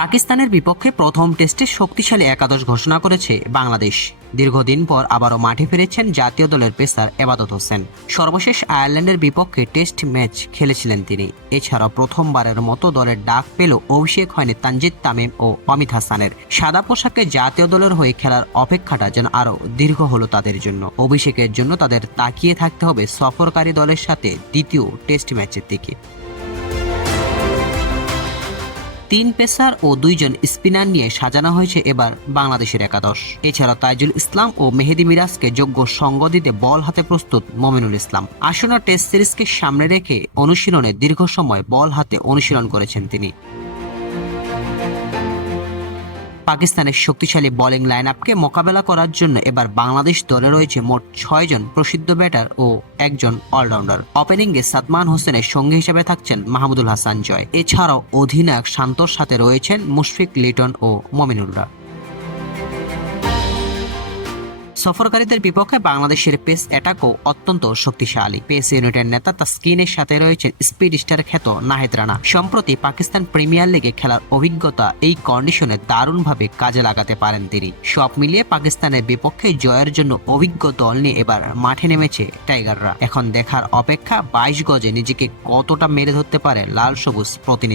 পাকিস্তানের বিপক্ষে প্রথম টেস্টে শক্তিশালী একাদশ ঘোষণা করেছে বাংলাদেশ। দীর্ঘদিন পর আবারও মাঠে ফিরেছেন জাতীয় দলের পেসার এবাদত হোসেন। সর্বশেষ আয়ারল্যান্ডের বিপক্ষে টেস্ট ম্যাচ খেলেছিলেন তিনি। এছাড়াও প্রথমবারের মতো দলের ডাক পেলেও অভিষেক হয়নি তানজিদ তামিম ও অমিত হাসানের। সাদা পোশাকে জাতীয় দলের হয়ে খেলার অপেক্ষাটা যেন আরও দীর্ঘ হলো তাদের জন্য। অভিষেকের জন্য তাদের তাকিয়ে থাকতে হবে সফরকারী দলের সাথে দ্বিতীয় টেস্ট ম্যাচের দিকে। 3 পেসার ও 2 জন স্পিনার নিয়ে সাজানো হয়েছে এবার বাংলাদেশের একাদশ। এছাড়া তাইজুল ইসলাম ও মেহেদী মিরাজকে যোগ্য সঙ্গ দিতে বল হাতে প্রস্তুত মমিনুল ইসলাম। আসন্ন টেস্ট সিরিজকে সামনে রেখে অনুশীলনে দীর্ঘ সময় বল হাতে অনুশীলন করেছেন তিনি। পাকিস্তানের শক্তিশালী বোলিং লাইনআপকে মোকাবেলা করার জন্য এবার বাংলাদেশ দলে রয়েছে মোট 6 জন প্রসিদ্ধ ব্যাটার ও 1 জন অলরাউন্ডার। ওপেনিংয়ে সাদমান হোসেনের সঙ্গী হিসেবে থাকছেন মাহমুদুল হাসান জয়। এছাড়াও অধিনায়ক শান্তর সাথে রয়েছেন মুশফিক, লিটন ও মমিনুলরা। সফরকারীদের বিপক্ষে বাংলাদেশের পেস অ্যাটাকও অত্যন্ত শক্তিশালী। পেস ইউনিটের নেতা তাসকিনের সাথে রয়েছেন স্পিড স্টার খ্যাত নাহিদ রানা। সম্প্রতি পাকিস্তান প্রিমিয়ার লিগে খেলার অভিজ্ঞতা এই কন্ডিশনে দারুণভাবে কাজে লাগাতে পারেন তিনি। সব মিলিয়ে পাকিস্তানের বিপক্ষে জয়ের জন্য অভিজ্ঞ দল নিয়ে এবার মাঠে নেমেছে টাইগাররা। এখন দেখার অপেক্ষা 22 গজে নিজেকে কতটা মেরে ধরতে পারে লাল সবুজ প্রতিনিধি।